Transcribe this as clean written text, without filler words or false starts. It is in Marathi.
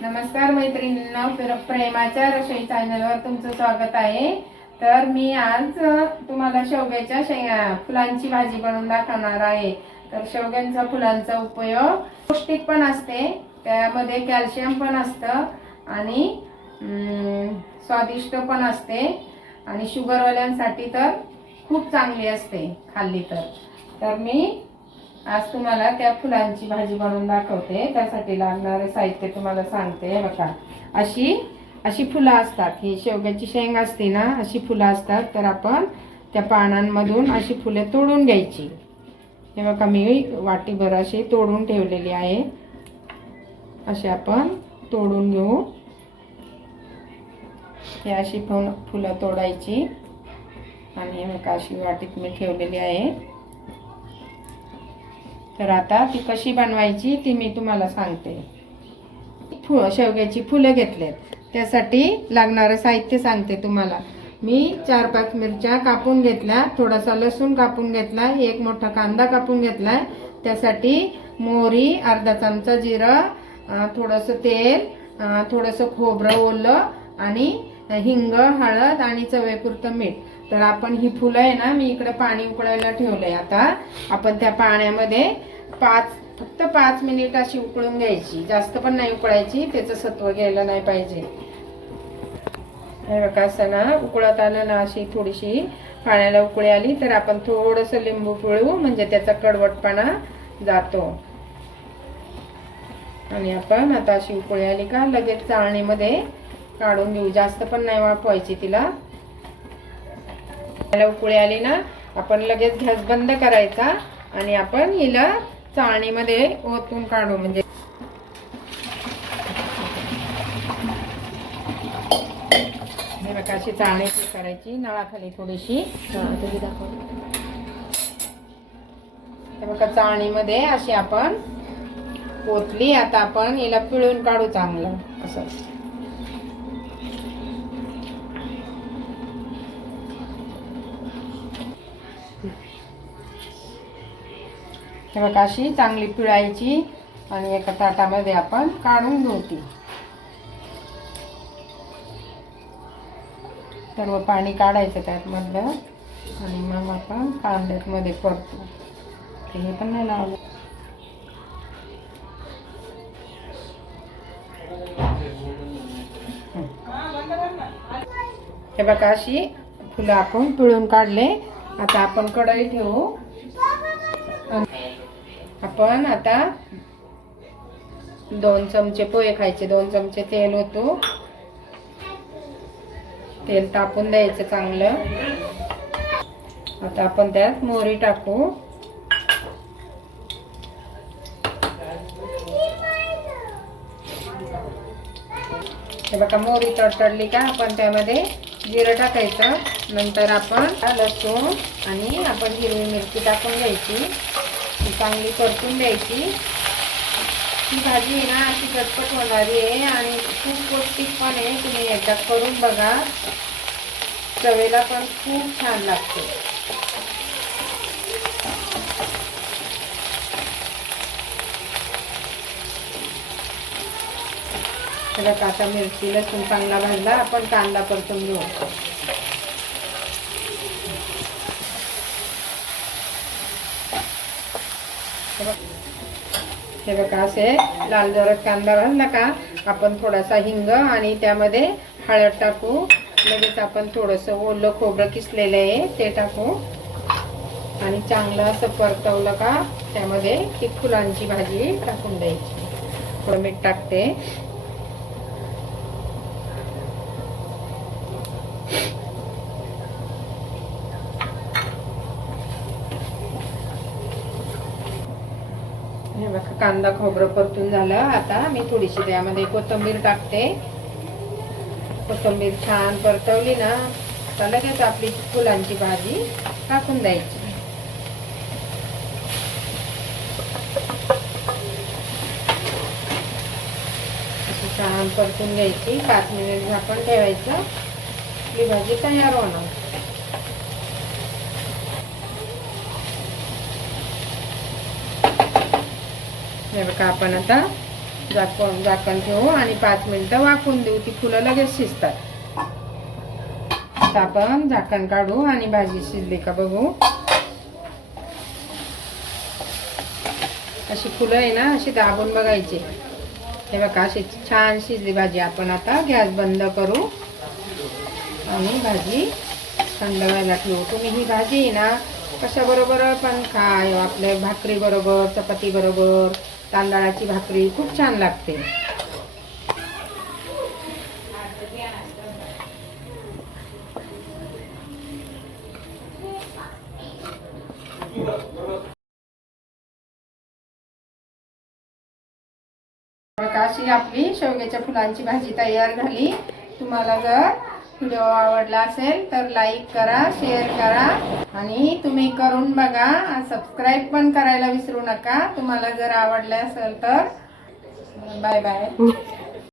नमस्कार मैत्रिणींनो, प्रेमाच्या रसोई चॅनलवर तुमचं स्वागत आहे। तर मी आज तुम्हाला शेवग्याच्या फुलांची भाजी बनवून दाखवणार आहे। तर शेवग्याच्या फुलांचा उपयोग पौष्टिक पण असते, त्यामध्ये कॅल्शियम पण असतं आणि स्वादिष्ट पण असते आणि शुगरवाल्यांसाठी तर खूप चांगली असते खाल्ली तर मी आज तुम्हाला त्या फुलांची भाजी बनवून दाखवते। त्यासाठी लागणारे साहित्य तुम्हाला सांगते। बघा, अशी फुलं असतात। ही शेवग्याची शेंग असते ना, अशी फुलं असतात। तर आपण त्या पानांमधून अशी फुले तोडून घ्यायची। हे बघा, मी वाटीभर अशी तोडून ठेवलेली आहे। अशी आपण तोडून घेऊ। हे अशी फुलं तोडायची आणि हे बघा, अशी वाटीत मी ठेवलेली आहे। तर आता ती कशी बनवायची ती मी तुम्हाला सांगते। शेवग्याची फुलं घेतलेत, त्यासाठी लागणारं साहित्य सांगते तुम्हाला। मी 4-5 मिरच्या कापून घेतल्या, थोडासा लसूण कापून घेतला, एक मोठा कांदा कापून घेतलाय। त्यासाठी मोहरी, अर्धा चमचा जिरं, थोडंसं तेल, थोडंसं खोबरं ओलं आणि हिंग, हळद आणि चवीपुरतं मीठ। तर आपण ही फुलं आहे ना, मी इकडे पाणी उकळायला ठेवलंय। आता आपण त्या पाण्यामध्ये फक्त 5 मिनिट अशी उकळून घ्यायची, जास्त पण नाही उकळायची, त्याचं सत्व घ्यायला नाही पाहिजे। हे बघा, असं ना उकळत आलं ना, अशी थोडीशी पाण्याला उकळी आली तर आपण थोडंसं लिंबू पिळू, म्हणजे त्याचा कडवटपणा जातो। आणि आपण आता अशी उकळी आली का लगेच चाळणीमध्ये काढून घेऊ, जास्त पण नाही वाफवायची तिला। उकळी आली ना, आपण लगेच गॅस बंद करायचा आणि आपण हिला चाळणीमध्ये ओतून काढू। म्हणजे हे बघा, अशी चाळणी करायची, नळाखाली थोडीशी। हे बघा, चाळणीमध्ये अशी आपण ओतली। आता आपण हिला पिळून काढू चांगलं असं। हे बघा, अशी चांगली पिळायची आणि एका ताटामध्ये आपण काढून घेऊ ती। सर्व पाणी काढायचं त्यातमधलं आणि मग आपण कांद्यात मध्ये परतू। हे पण नाही लावलं। हे बघा, अशी फुलं आपण पिळून काढले। आता आपण कढई ठेवू। आपण आता 2 चमचे पोहे खायचे, 2 चमचे तेल ओतू। तेल तापून द्यायचं चांगलं। आता आपण त्यात मोहरी टाकू। हे बघा, मोहरी तडतडली का आपण त्यामध्ये जिरं टाकायचं। नंतर आपण लसूण आणि आपण हिरवी मिरची टाकून घ्यायची, चांगली परतून द्यायची। ही भाजी ना अशी झटपट होणारी आहे आणि खूप पौष्टिक पण आहे। तुम्ही एकदा करून बघा, चवेला पण खूप छान लागते। आता मिरची लसूण चांगला भाजला, आपण कांदा परतून घेऊ। हे बघा, असे लाल जरद कांदा भाजला का आपण थोडासा हिंग आणि त्यामध्ये हळद टाकू। लगेच आपण थोडंसं ओलं खोबरं किसलेलं आहे ते टाकू आणि चांगलं असं परतवलं का त्यामध्ये ती फुलांची भाजी टाकून द्यायची। थोडं मीठ टाकते। हे बघा, कांदा खोबरं परतून झालं। आता मी थोडीशी त्यामध्ये कोथिंबीर टाकते। कोथिंबीर छान परतवली ना, तर लगेच आपली फुलांची भाजी टाकून द्यायची। अशी छान परतून घ्यायची, 5 मिनिट झाकण ठेवायचं, आपली भाजी तयार होणार। हे बघा, आपण आता झाकण ठेवू आणि 5 मिनिटं वाफवून देऊ. ती फुलं लगेच शिजतात. आता आपण झाकण काढू आणि भाजी शिजली का बघू. अशी फुलं आहे ना, अशी दाबून बघायची. हे बघा अशी छान शिजली भाजी. आपण आता गॅस बंद करू आणि भाजी थंड व्हायला ठेवू. तुम्ही ही भाजी आहे ना कशाबरोबर पण खा. आपल्या भाकरी बरोबर, चपाती बरोबर, तांदळाची भाकरी खूप छान लागते. अशी आपली शेवग्याच्या फुलांची भाजी तयार झाली. तुम्हाला जर व्हिडिओ आवडला असेल तर लाईक करा, शेअर करा आणि तुम्ही करून बघा. सबस्क्राईब पण करायला विसरू नका. तुम्हाला जर आवडले असेल तर बाय बाय.